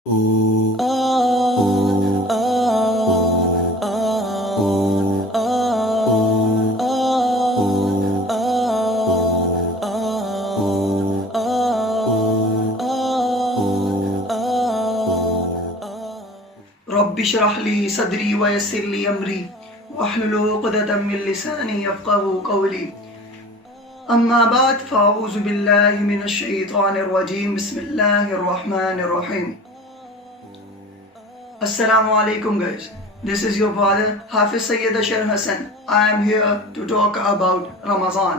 رب اشرح لي صدري ويسر لي أمري واحلل عقدة من لساني يفقهوا قولي أما بعد فأعوذ بالله من الشيطان الرجيم بسم الله الرحمن الرحيم. Assalamu alaikum guys. This is your father Hafiz Sayyid Ashar Hassan. I am here to talk about Ramazan.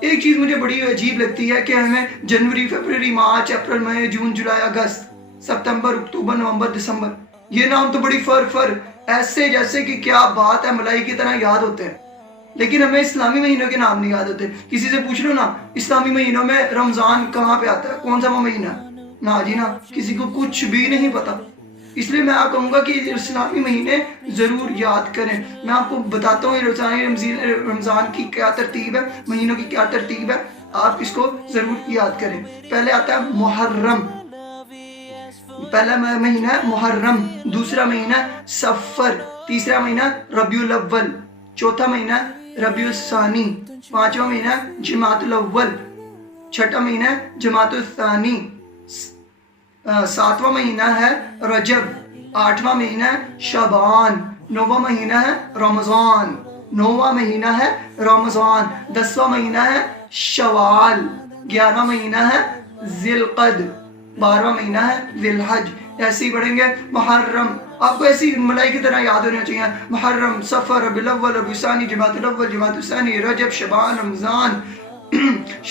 ایک چیز مجھے بڑی عجیب لگتی ہے کہ ہمیں جنوری، فروری، مارچ، اپریل، مئی، جون، جولائی، اگست، ستمبر، اکتوبر، نومبر، دسمبر، یہ نام تو بڑی فر ایسے جیسے کہ کیا بات ہے، ملائی کی طرح یاد ہوتے ہیں، لیکن ہمیں اسلامی مہینوں کے نام نہیں یاد ہوتے۔ کسی سے پوچھ لو نا اسلامی مہینوں میں رمضان کہاں پہ آتا ہے، کون سا وہ مہینہ ہے، نا جی نا، کسی کو کچھ بھی نہیں پتا۔ اس لیے میں آپ کہوں گا کہ اسلامی مہینے ضرور یاد کریں۔ میں آپ کو بتاتا ہوں رمضان کی کیا ترتیب ہے، مہینوں کی کیا ترتیب ہے، آپ اس کو ضرور یاد کریں۔ پہلے آتا ہے محرم، پہلا مہینہ ہے محرم، دوسرا مہینہ صفر، تیسرا مہینہ ربیع الاول، چوتھا مہینہ ربیع الثانی، پانچواں مہینہ جمادی الاول، چھٹا مہینہ جمادی الثانی، ساتواں مہینہ ہے رجب، آٹھواں مہینہ ہے شعبان، نواں مہینہ ہے رمضان، نواں مہینہ ہے رمضان، 10واں مہینہ ہے شوال، 11واں مہینہ ہے ذی القعدہ، 12واں مہینہ ہے ذی الحج۔ ایسے ہی پڑھیں گے محرم، آپ کو ایسی ملائی کی طرح یاد ہونا چاہیے، محرم، صفر، ربیع الاول، ربیع الثانی، جمادی الاول، جمادی الثانی، رجب، شعبان، رمضان،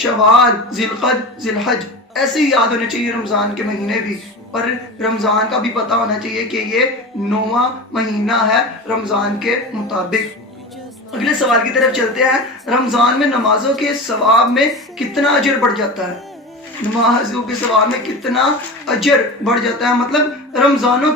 شوال، ذی القعدہ، ذی الحج، ایسے ہی یاد ہونے چاہیے رمضان کے مہینے بھی۔ اور رمضان کا بھی پتہ ہونا چاہیے کہ یہ 9واں مہینہ ہے رمضان کے مطابق۔ اگلے سوال کی طرف چلتے ہیں، رمضان میں نمازوں کے ثواب میں کتنا اجر بڑھ جاتا ہے؟ نمازوں کے ثواب میں کتنا اجر بڑھ جاتا ہے، مطلب رمضان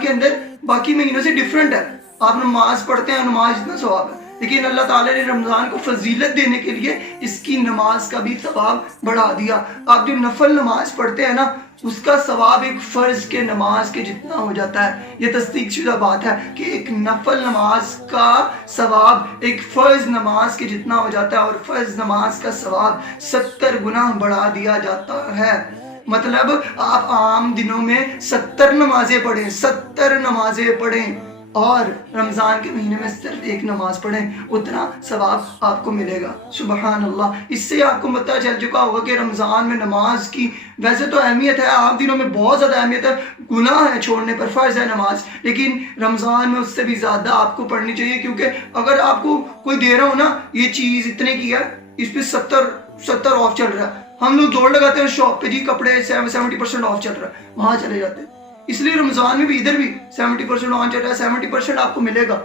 کے اندر باقی مہینوں سے ڈیفرنٹ ہے۔ آپ نماز پڑھتے ہیں، نماز اتنا ثواب ہے، لیکن اللہ تعالیٰ نے رمضان کو فضیلت دینے کے لیے اس کی نماز کا بھی ثواب بڑھا دیا۔ آپ جو نفل نماز پڑھتے ہیں نا، اس کا ثواب ایک فرض کے نماز کے جتنا ہو جاتا ہے۔ یہ تصدیق شدہ بات ہے کہ ایک نفل نماز کا ثواب ایک فرض نماز کے جتنا ہو جاتا ہے، اور فرض نماز کا ثواب 70 گنا بڑھا دیا جاتا ہے۔ مطلب آپ عام دنوں میں 70 نمازیں پڑھیں، 70 نمازیں پڑھیں، اور رمضان کے مہینے میں صرف ایک نماز پڑھیں، اتنا ثواب آپ کو ملے گا۔ سبحان اللہ۔ اس سے آپ کو پتہ چل چکا ہوگا کہ رمضان میں نماز کی ویسے تو اہمیت ہے، عام دنوں میں بہت زیادہ اہمیت ہے، گناہ ہے چھوڑنے پر، فرض ہے نماز، لیکن رمضان میں اس سے بھی زیادہ آپ کو پڑھنی چاہیے، کیونکہ اگر آپ کو کوئی دے رہا ہو نا یہ چیز اتنے کی ہے، اس پہ 70 آف چل رہا ہے، ہم لوگ دوڑ لگاتے ہیں شاپ پہ، جی کپڑے 70% آف چل رہا ہے، وہاں چلے جاتے ہیں۔ اس لیے رمضان میں بھی ادھر بھی 70% آن چل رہا ہے، 70% آپ کو ملے گا،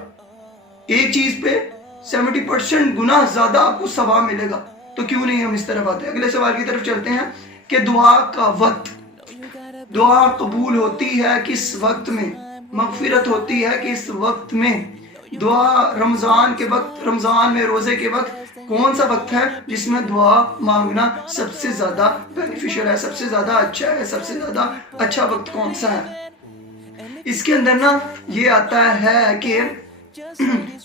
ایک چیز پہ 70% گنا زیادہ آپ کو ثواب ملے گا، تو کیوں نہیں ہم اس طرف آتے ہیں۔ اگلے سوال کی طرف چلتے ہیں کہ دعا کا وقت، دعا قبول ہوتی ہے کس وقت میں، مغفرت ہوتی ہے کس وقت میں؟ دعا رمضان کے وقت، رمضان میں روزے کے وقت کون سا وقت ہے جس میں دعا مانگنا سب سے زیادہ بینیفیشل ہے، سب سے زیادہ اچھا ہے، سب سے زیادہ اچھا وقت کون سا ہے؟ اس کے اندر نا یہ آتا ہے کہ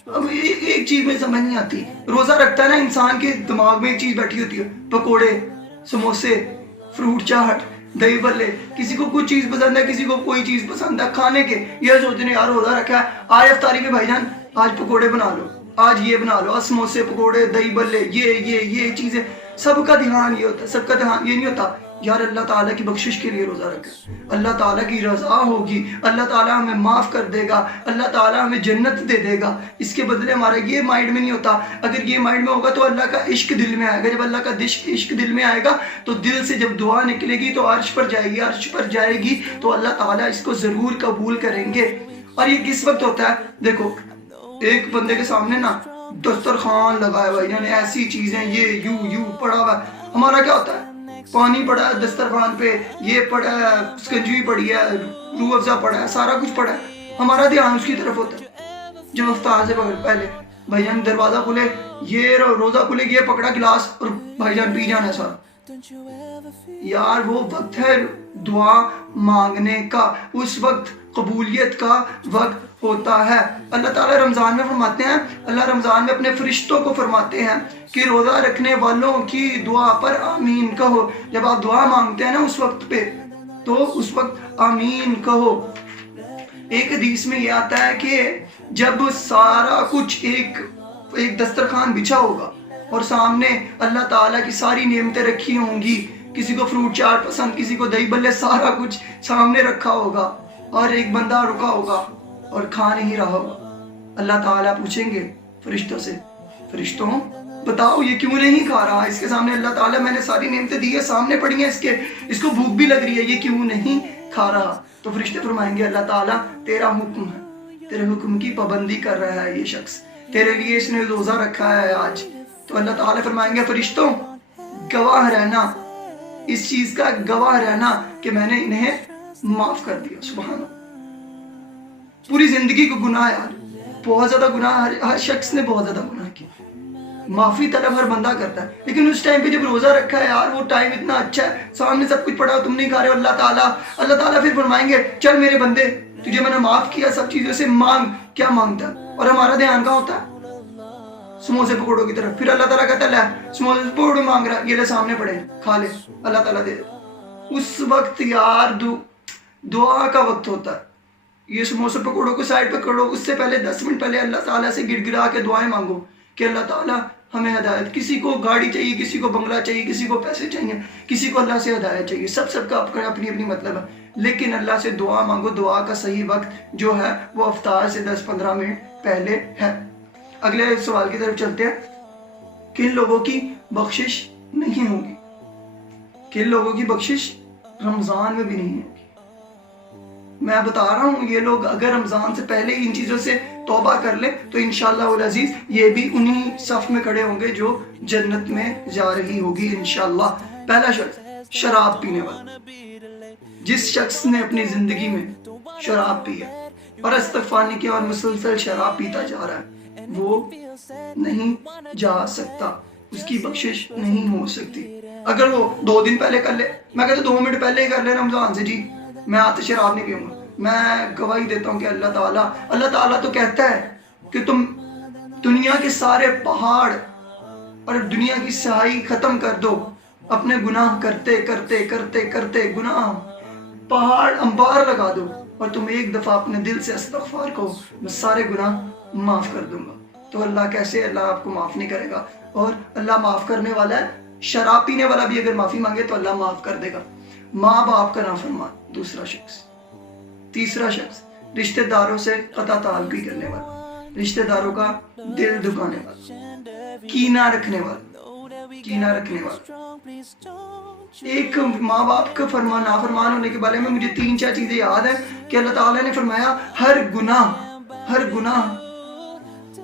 اب ایک چیز میں سمجھ نہیں آتی، روزہ رکھتا ہے نا انسان کے دماغ میں ایک چیز بیٹھی ہوتی ہے، پکوڑے، سموسے، فروٹ چاٹ، دہی بلے، کسی کو کچھ چیز پسند ہے، کسی کو کوئی چیز پسند ہے کھانے کے، یہ سوچنے یار روزہ رکھا ہے، آج افطاری میں بھائی جان آج پکوڑے بنا لو، آج یہ بنا لو، سموسے، پکوڑے، دہی بلے، یہ چیزیں، سب کا دھیان یہ ہوتا ہے، سب کا دھیان یہ نہیں ہوتا یار اللہ تعالیٰ کی بخشش کے لیے روزہ رکھا، اللہ تعالیٰ کی رضا ہوگی، اللہ تعالیٰ ہمیں معاف کر دے گا، اللہ تعالیٰ ہمیں جنت دے دے گا، اس کے بدلے ہمارا یہ مائنڈ میں نہیں ہوتا۔ اگر یہ مائنڈ میں ہوگا تو اللہ کا عشق دل میں آئے گا، جب اللہ کا عشق دل میں آئے گا تو دل سے جب دعا نکلے گی تو عرش پر جائے گی، عرش پر جائے گی تو اللہ تعالیٰ اس کو ضرور قبول کریں گے۔ اور یہ کس وقت ہوتا ہے؟ دیکھو ایک بندے کے سامنے نا دسترخوان لگائے بھائی جان، ایسی چیزیں یہ یوں پڑا ہوا ہے، ہمارا کیا ہوتا ہے؟ پانی پڑا ہے دسترخوان پہ، یہ پڑا ہے، سکنجوی پڑی ہے، روح افزا پڑا ہے، سارا کچھ پڑا ہے، ہمارا دھیان اس کی طرف ہوتا ہے۔ جب افطار سے پہلے بھائی جان دروازہ کھلے، یہ روزہ کھلے، یہ پکڑا گلاس اور بھائی جان پی جانا ہے سارا۔ یار وہ وقت ہے دعا مانگنے کا، اس وقت قبولیت کا وقت ہوتا ہے۔ اللہ تعالیٰ رمضان میں فرماتے ہیں، اللہ رمضان میں اپنے فرشتوں کو فرماتے ہیں کہ روزہ رکھنے والوں کی دعا پر آمین کہو۔ جب آپ دعا مانگتے ہیں نا اس وقت پہ تو اس وقت آمین کہو۔ ایک حدیث میں یہ آتا ہے کہ جب سارا کچھ ایک دسترخوان بچھا ہوگا اور سامنے اللہ تعالیٰ کی ساری نعمتیں رکھی ہوں گی، کسی کو فروٹ چاٹ پسند، کسی کو دہی بلے، سارا کچھ سامنے رکھا ہوگا، اور ایک بندہ رکا ہوگا اور کھا نہیں رہا ہوگا، اللہ تعالیٰ پوچھیں گے فرشتوں سے، فرشتوں بتاؤ یہ کیوں نہیں کھا رہا؟ اس کے سامنے اللہ تعالیٰ میں نے ساری نعمتیں دی ہے، سامنے پڑی ہیں، اس کو بھوک بھی لگ رہی ہے، یہ کیوں نہیں کھا رہا؟ تو فرشتے فرمائیں گے اللہ تعالیٰ تیرا حکم ہے، تیرے حکم کی پابندی کر رہا ہے یہ شخص، تیرے لیے اس نے روزہ رکھا ہے آج۔ تو اللہ تعالیٰ فرمائیں گے فرشتوں گواہ رہنا، اس چیز کا گواہ رہنا کہ میں نے انہیں معاف کر دیا۔ سبحان اللہ، پوری زندگی کو گناہ یار، بہت زیادہ گناہ، ہر شخص نے بہت زیادہ گناہ کیا، معافی طلب ہر بندہ کرتا ہے، لیکن اس ٹائم پہ جب روزہ رکھا ہے یار، وہ ٹائم اتنا اچھا ہے، سامنے سب کچھ پڑا ہو، تم نہیں کھا رہے ہو، اللہ تعالیٰ پھر فرمائیں گے چل میرے بندے تجھے میں نے معاف کیا، سب چیزوں سے مانگ۔ کیا مانگتا ہے؟ اور ہمارا دھیان کہاں ہوتا ہے؟ سموسے پکوڑوں کی طرف۔ پھر اللہ تعالیٰ کہتا ہے لے سموسے پکوڑے مانگ رہا، یہ لے سامنے پڑے کھا لے، اللہ تعالیٰ دے۔ اس وقت یار دعا کا وقت ہوتا ہے، یہ سموسے پکوڑوں کو سائڈ پہ کرو، اس سے پہلے 10 منٹ پہلے اللہ تعالیٰ سے گڑ گڑا کے دعائیں مانگو کہ اللہ تعالیٰ ہمیں ہدایت۔ کسی کو گاڑی چاہیے، کسی کو بنگلہ چاہیے، کسی کو پیسے چاہیے، کسی کو اللہ سے ہدایت چاہیے، سب کا اپنی اپنی مطلب ہے، لیکن اللہ سے دعا مانگو۔ دعا کا صحیح وقت جو ہے وہ افطار سے 10-15 منٹ پہلے ہے۔ اگلے سوال کی طرف چلتے ہیں، کن لوگوں کی بخشش نہیں ہوگی؟ کن لوگوں کی بخشش رمضان میں بھی نہیں ہوگی؟ میں بتا رہا ہوں یہ لوگ اگر رمضان سے پہلے ان چیزوں سے توبہ کر لیں تو انشاءاللہ العزیز یہ بھی انہی صف میں کھڑے ہوں گے جو جنت میں جا رہی ہوگی انشاءاللہ۔ پہلا شخص شراب پینے والا، جس شخص نے اپنی زندگی میں شراب پی ہے اور استغفار نہیں کیا اور مسلسل شراب پیتا جا رہا ہے، وہ نہیں جا سکتا، اس کی بخشش نہیں ہو سکتی۔ اگر وہ 2 دن پہلے کر لے، میں کہتا 2 منٹ پہلے ہی کر لے رمضان سے، جی میں آج شراب نہیں پیوں گا، میں گواہی دیتا ہوں کہ اللہ تعالیٰ تو کہتا ہے کہ تم دنیا کے سارے پہاڑ اور دنیا کی سیاہی ختم کر دو، اپنے گناہ کرتے کرتے کرتے کرتے گناہ پہاڑ انبار لگا دو، اور تم ایک دفعہ اپنے دل سے استغفار کو، میں سارے گناہ معاف کر دوں گا۔ تو اللہ کیسے اللہ آپ کو معاف نہیں کرے گا؟ اور اللہ معاف کرنے والا ہے، شراب پینے والا بھی اگر معافی مانگے تو اللہ معاف کر دے گا۔ ماں باپ کا نافرمان دوسرا شخص۔ تیسرا شخص رشتہ داروں سے قطع تعلقی کرنے والا، رشتہ داروں کا دل دکھانے والا، کینہ رکھنے والا۔ ایک ماں باپ کا نافرمان ہونے کے بارے میں مجھے 3-4 چیزیں یاد ہیں کہ اللہ تعالیٰ نے فرمایا ہر گناہ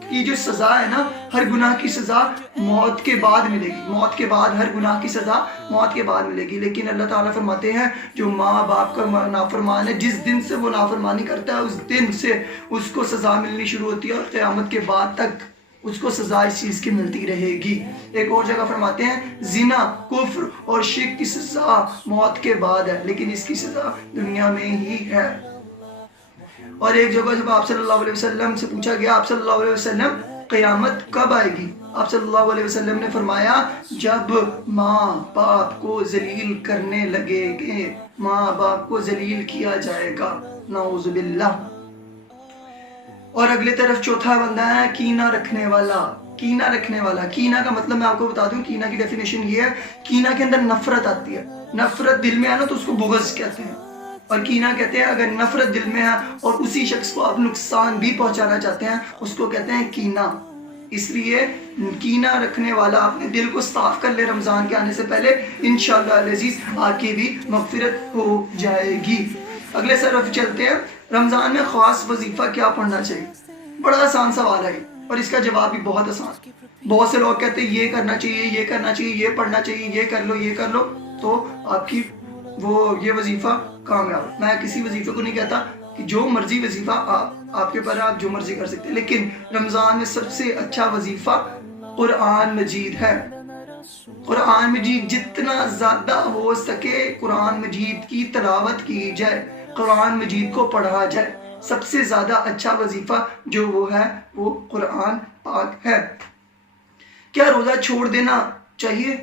کی جو سزا ہے نا، ہر گناہ کی سزا موت کے بعد ملے گی، موت کے بعد ہر گناہ کی سزا موت کے بعد ملے گی، لیکن اللہ تعالیٰ فرماتے ہیں جو ماں باپ کا نافرمان ہے، جس دن سے وہ نافرمانی کرتا ہے اس دن سے اس کو سزا ملنی شروع ہوتی ہے اور قیامت کے بعد تک اس کو سزا اس چیز کی ملتی رہے گی۔ ایک اور جگہ فرماتے ہیں زنا، کفر اور شرک کی سزا موت کے بعد ہے، لیکن اس کی سزا دنیا میں ہی ہے۔ اور ایک جگہ جب آپ صلی اللہ علیہ وسلم سے پوچھا گیا آپ صلی اللہ علیہ وسلم قیامت کب آئے گی؟ آپ صلی اللہ علیہ وسلم نے فرمایا جب ماں باپ کو ذلیل کرنے لگے گے، ماں باپ کو ذلیل کیا جائے گا، نعوذ باللہ۔ اور اگلے طرف چوتھا بندہ ہے کینہ رکھنے والا۔ کینہ کا مطلب میں آپ کو بتا دوں، کینہ کی ڈیفینیشن یہ ہے، کینہ کے اندر نفرت آتی ہے، نفرت دل میں آنا تو اس کو بغض کہتے ہیں، اور کینہ کہتے ہیں اگر نفرت دل میں ہے اور اسی شخص کو آپ نقصان بھی پہنچانا چاہتے ہیں اس کو کہتے ہیں کینہ۔ اس لیے کینہ رکھنے والا اپنے دل کو صاف کر لے رمضان کے آنے سے پہلے، انشاءاللہ العزیز آپ کی بھی مغفرت ہو جائے گی۔ اگلے طرف چلتے ہیں، رمضان میں خاص وظیفہ کیا پڑھنا چاہیے؟ بڑا آسان سوال ہے اور اس کا جواب بھی بہت آسان۔ بہت سے لوگ کہتے ہیں یہ کرنا چاہیے، یہ کرنا چاہیے، یہ پڑھنا چاہیے، یہ کر لو تو آپ کی یہ وظیفہ کامیاب۔ میں کسی وظیفے کو نہیں کہتا کہ جو مرضی وظیفہ آپ کے اوپر آپ جو مرضی کر سکتے ہیں، لیکن رمضان میں سب سے اچھا وظیفہ قرآن مجید ہے۔ قرآن مجید جتنا زیادہ ہو سکے قرآن مجید کی تلاوت کی جائے، قرآن مجید کو پڑھا جائے، سب سے زیادہ اچھا وظیفہ جو وہ ہے وہ قرآن پاک ہے۔ کیا روزہ چھوڑ دینا چاہیے؟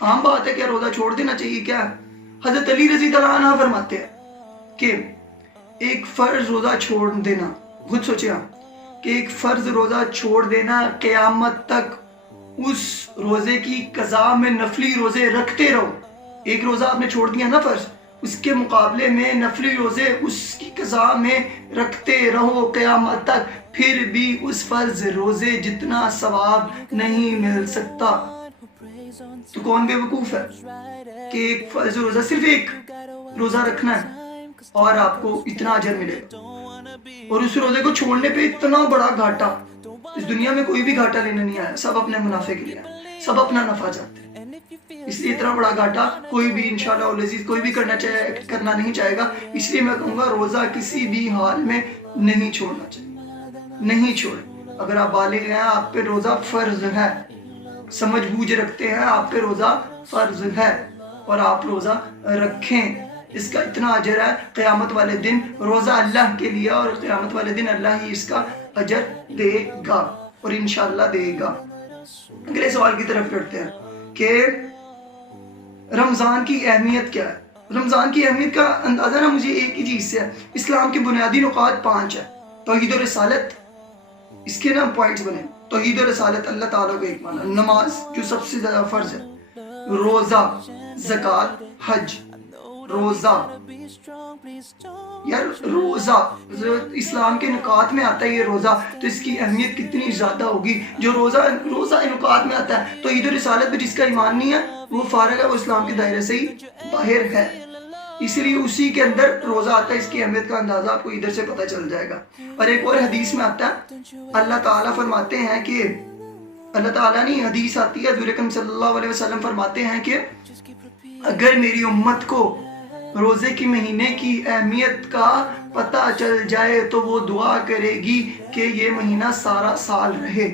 عام بات ہے، کیا روزہ چھوڑ دینا چاہیے؟ کیا حضرت علی رضی اللہ عنہ فرماتے ہیں کہ ایک فرض روزہ چھوڑ دینا، خود سوچے آپ کہ ایک فرض روزہ چھوڑ دینا قیامت تک اس روزے کی قضا میں نفلی روزے رکھتے رہو۔ ایک روزہ آپ نے چھوڑ دیا نا فرض، اس کے مقابلے میں نفلی روزے اس کی قضا میں رکھتے رہو قیامت تک، پھر بھی اس فرض روزے جتنا ثواب نہیں مل سکتا۔ تو کون بے وقوف ہے کہ ایک فرض روزہ، صرف ایک روزہ رکھنا ہے اور آپ کو اتنا اجر ملے گا، اور اس روزے کو چھوڑنے پہ اتنا بڑا گھاٹا۔ اس دنیا میں کوئی بھی گھاٹا لینے نہیں آیا، سب اپنے منافع کے لیے آیا، سب اپنا نفع چاہتے ہیں، اس لیے اتنا بڑا گھاٹا کوئی بھی انشاءاللہ العزیز کوئی بھی کرنا نہیں چاہے گا۔ اس لیے میں کہوں گا روزہ کسی بھی حال میں نہیں چھوڑنا چاہیے، نہیں چھوڑیں۔ اگر آپ بالغ ہیں، آپ پہ روزہ فرض ہے، سمجھ بوجھ رکھتے ہیں، آپ پہ روزہ فرض ہے اور آپ روزہ رکھیں، اس کا اتنا اجر ہے۔ قیامت والے دن روزہ اللہ کے لیے، اور قیامت والے دن اللہ ہی اس کا اجر دے گا اور انشاءاللہ دے گا۔ اگلے سوال کی طرف لڑتے ہیں کہ رمضان کی اہمیت کیا ہے؟ رمضان کی اہمیت کا اندازہ نا مجھے ایک ہی چیز سے ہے، اسلام کے بنیادی نکات 5 ہیں، توحید و رسالت، اس کے نا پوائنٹس بنے، توحید و رسالت، اللہ تعالیٰ کو ایک مانا، نماز جو سب سے زیادہ فرض ہے، روزہ، زکوٰۃ، حج۔ روزہ، یار روزہ اسلام کے نکات میں آتا ہے، یہ روزہ تو اس کی اہمیت کتنی زیادہ ہوگی۔ جو روزہ نکات میں آتا ہے، تو عید و رسالت پہ جس کا ایمان نہیں ہے وہ فارغ ہے، وہ اسلام کے دائرے سے ہی باہر ہے، اسی لیے اسی کے اندر روزہ آتا ہے۔ اس کی اہمیت کا اندازہ آپ کو ادھر سے پتہ چل جائے گا۔ اور ایک اور حدیث میں آتا ہے، اللہ تعالیٰ فرماتے ہیں کہ اللہ تعالیٰ نہیں، حدیث آتی ہے، حضور اکرم صلی اللہ علیہ وسلم فرماتے ہیں کہ اگر میری امت کو روزے کی مہینے کی اہمیت کا پتہ چل جائے تو وہ دعا کرے گی کہ یہ مہینہ سارا سال رہے،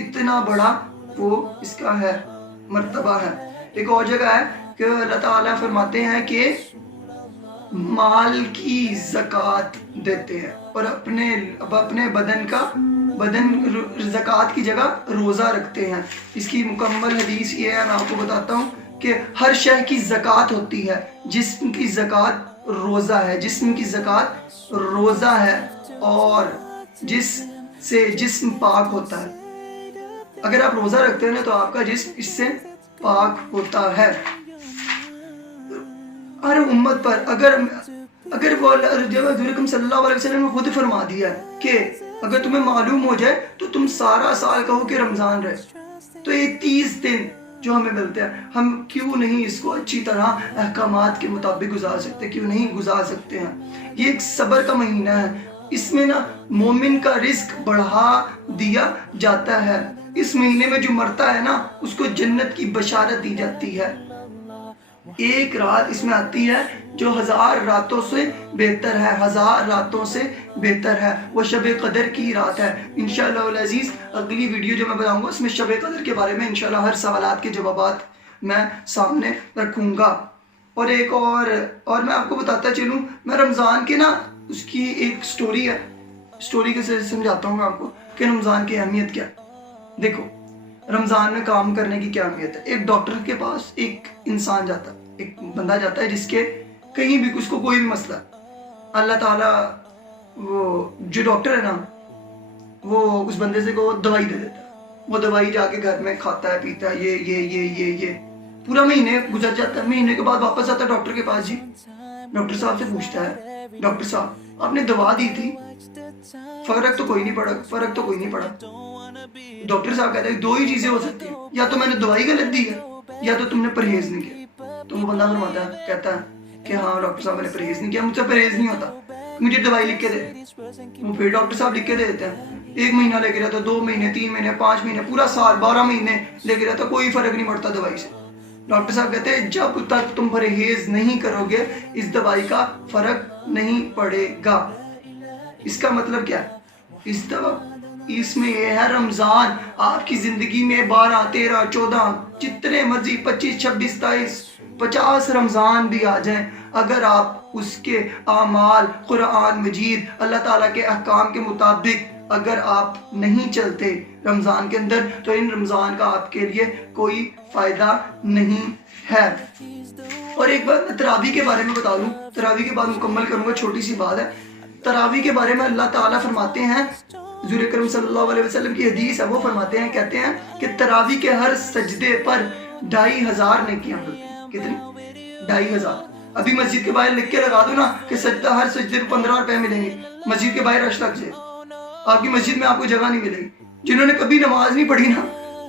اتنا بڑا وہ اس کا ہے، مرتبہ ہے۔ ایک اور جگہ ہے کہ اللہ تعالیٰ فرماتے ہیں کہ مال کی زکوٰۃ دیتے ہیں اور اپنے بدن زکوٰۃ کی جگہ روزہ رکھتے ہیں۔ اس کی مکمل حدیث یہ ہے، میں آپ کو بتاتا ہوں کہ ہر شے کی زکوٰۃ ہوتی ہے، جسم کی زکوٰۃ روزہ ہے، جسم کی زکوٰۃ روزہ ہے، اور جس سے جسم پاک ہوتا ہے۔ اگر آپ روزہ رکھتے ہیں نا تو آپ کا جسم اس سے پاک ہوتا ہے۔ ہر امت پر اگر وہ حضور اکرم صلی اللہ علیہ وسلم نے خود فرما دیا ہے کہ اگر تمہیں معلوم ہو جائے تو تم سارا سال کہو کہ رمضان رہے، تو یہ 30 دن جو ہمیں ملتے ہیں، ہم کیوں نہیں اس کو اچھی طرح احکامات کے مطابق گزار سکتے، کیوں نہیں گزار سکتے ہیں؟ یہ ایک صبر کا مہینہ ہے، اس میں نا مومن کا رزق بڑھا دیا جاتا ہے۔ اس مہینے میں جو مرتا ہے نا اس کو جنت کی بشارت دی جاتی ہے۔ ایک رات اس میں آتی ہے جو 1000 راتوں سے بہتر ہے، 1000 راتوں سے بہتر ہے، وہ شب قدر کی رات ہے۔ انشاءاللہ العزیز اگلی ویڈیو جو میں بتاؤں گا اس میں شب قدر کے بارے میں انشاءاللہ ہر سوالات کے جوابات میں سامنے رکھوں گا۔ اور ایک اور میں آپ کو بتاتا چلوں، میں رمضان کے نا اس کی ایک سٹوری ہے، سٹوری کے سے سمجھاتا ہوں آپ کو کہ رمضان کی اہمیت کیا۔ دیکھو رمضان میں کام کرنے کی کیا اہمیت ہے۔ ایک ڈاکٹر کے پاس ایک انسان جاتا ہے، ایک بندہ جاتا ہے جس کے کہیں بھی اس کو کوئی بھی مسئلہ، اللہ تعالیٰ وہ جو ڈاکٹر ہے نا وہ اس بندے سے کو دوائی دے دیتا ہے، وہ دوائی جا کے گھر میں کھاتا ہے، پیتا ہے، یہ پورا مہینے گزر جاتا ہے۔ مہینے کے بعد واپس آتا ہے ڈاکٹر کے پاس، جی ڈاکٹر صاحب سے پوچھتا ہے، ڈاکٹر صاحب آپ نے دوا دی تھی، فرق تو کوئی نہیں پڑا۔ ڈاکٹر صاحب کہتے ہیں 2 ہی چیزیں ہو سکتی ہیں، یا تو میں نے دوائی غلط دی ہے یا تو تم نے پرہیز نہیں کیا۔ تو وہ بندہ فرماتا ہے، کہتا ہے کہ ہاں ڈاکٹر صاحب میں نے پرہیز نہیں کیا، مجھ سے پرہیز نہیں ہوتا، مجھے دوائی لکھ کے دے۔ وہ پھر ڈاکٹر صاحب لکھ کے دے دیتے ہیں، 1 مہینہ لے کے رہتا، 2 مہینے، 3 مہینے، 5 مہینے، پورا سال 12 مہینے لے کے رہتا، کوئی فرق نہیں پڑتا دوائی سے۔ ڈاکٹر صاحب کہتے ہیں جب تک تم پرہیز نہیں کرو گے اس دوائی کا فرق نہیں پڑے گا۔ اس کا مطلب کیا ہے؟ اس میں یہ ہے رمضان آپ کی زندگی میں 12، 13، 14 جتنے مرضی 25، 26، 27، 50 رمضان بھی آ جائیں، اگر آپ اس کے اعمال، قرآن مجید، اللہ تعالیٰ کے احکام کے مطابق اگر آپ نہیں چلتے رمضان کے اندر تو ان رمضان کا آپ کے لیے کوئی فائدہ نہیں ہے۔ اور ایک بات میں تراویح کے بارے میں بتا دوں، تراویح کے بعد مکمل کروں گا، چھوٹی سی بات ہے۔ تراویح کے بارے میں اللہ تعالیٰ فرماتے ہیں، حضور اکرم صلی اللہ علیہ وسلم کی حدیث ہے، وہ فرماتے ہیں، کہتے ہیں کہ تراویح کے ہر سجدے پر 2500 نیکیاں ملتی ہیں۔ کتنی؟ 2500۔ ابھی مسجد کے باہر لکھ کے لگا دو نا کہ سجدہ، ہر سجدے پر 15 روپے ملیں گے، مسجد کے باہر رش لگ جائے، آپ کی مسجد میں آپ کو جگہ نہیں ملے گی. جنہوں نے کبھی نماز نہیں پڑھی نا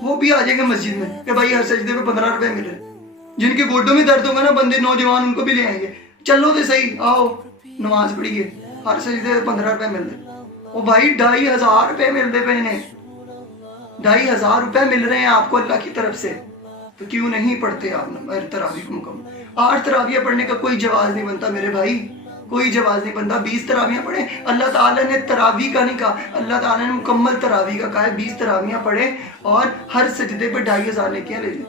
وہ بھی آ جائیں گے مسجد میں کہ بھائی ہر سجدے پہ 15 روپے ملے. جن کے گوڈوں میں درد ہوگا نا بندے نوجوان ان کو بھی لے آئیں گے, چلو تو صحیح آؤ نماز پڑھیے, ہر سجدے پہ 15 روپے ملتے. وہ بھائی 2500 روپے ملتے پہ انہیں, 2500 روپے مل رہے ہیں آپ کو اللہ کی طرف سے, تو کیوں نہیں پڑھتے آپ تراویح کو مکمل؟ 8 تراویح پڑھنے کا کوئی جواز نہیں بنتا میرے بھائی, کوئی جواز نہیں بنتا. 20 تراویح پڑھیں. اللہ تعالیٰ نے تراویح کا نہیں کہا, اللہ تعالیٰ نے مکمل تراویح کا کہا ہے 20 تراویح پڑھیں اور ہر سجدے پہ 2500 نیکیاں لے لیں.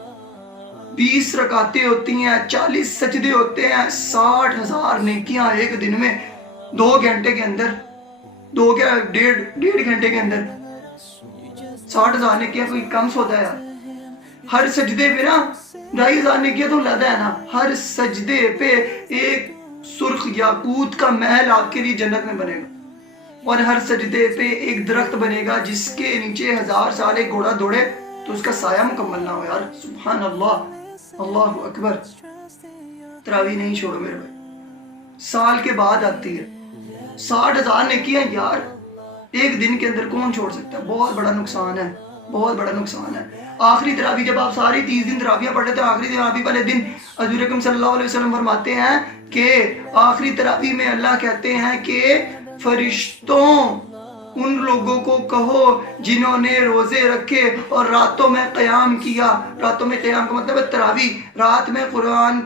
20 رکعتیں ہوتی ہیں, 40 سجدے ہوتے ہیں, 60,000 نیکیاں ایک دن میں 2 گھنٹے کے اندر, 1.5 گھنٹے کے اندر 60,000 نیکیاں کوئی کم سودا ہے یار. ہر سجدے پہ نا 2,500 نیکیاں تو لگتا ہے نا. ہر سجدے پہ ایک سرخ یاقوت کا محل آپ کے لیے جنت میں بنے گا, اور ہر سجدے پہ ایک درخت بنے گا جس کے نیچے 1000 سال ایک گھوڑا دوڑے تو اس کا سایہ مکمل نہ ہو. یار سبحان اللہ, اللہ اکبر. تراویح نہیں چھوڑو میرے بھائی, سال کے بعد آتی ہے. 60,000 نیکیاں یار ایک دن کے اندر کون چھوڑ سکتا ہے؟ بہت بڑا نقصان ہے, بہت بڑا نقصان ہے. آخری تراویح جب آپ ساری 30 دن تراویح پڑھ لیتے ہیں, آخری تراویح والے دن حضور اکرم صلی اللہ علیہ وسلم فرماتے ہیں کہ آخری تراویح میں اللہ کہتے ہیں کہ فرشتوں ان لوگوں کو کہو جنہوں نے روزے رکھے اور راتوں میں قیام کیا. راتوں میں قیام کا مطلب ہے تراویح, رات میں قرآن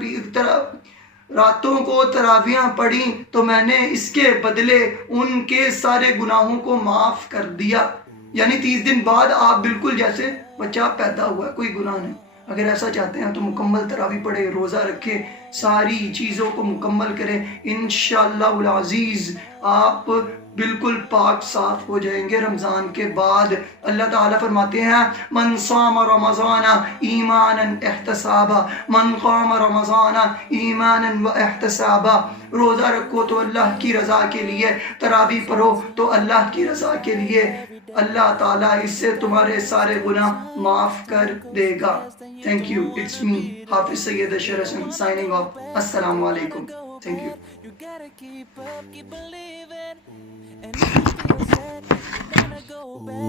راتوں کو تراویحاں پڑھی تو میں نے اس کے بدلے ان کے سارے گناہوں کو معاف کر دیا. یعنی 30 دن بعد آپ بالکل جیسے بچہ پیدا ہوا ہے, کوئی گناہ نہیں. اگر ایسا چاہتے ہیں تو مکمل تراویح پڑھے, روزہ رکھے, ساری چیزوں کو مکمل کریں. انشاءاللہ العزیز آپ بالکل پاک صاف ہو جائیں گے رمضان کے بعد. اللہ تعالیٰ فرماتے ہیں من صام رمضان ایمانا احتسابا, من قام رمضان ایمانا و احتسابا. روزہ رکھو تو اللہ کی رضا کے لیے, تراویح پڑھو تو اللہ کی رضا کے لیے. اللہ تعالیٰ اس سے تمہارے سارے گناہ معاف کر دے گا. Thank you. It's me Hafiz Syed Ashar Hasan signing off. السلام علیکم. Thank you. You gotta keep up, keep believing. And if you feel sad, you gotta go back.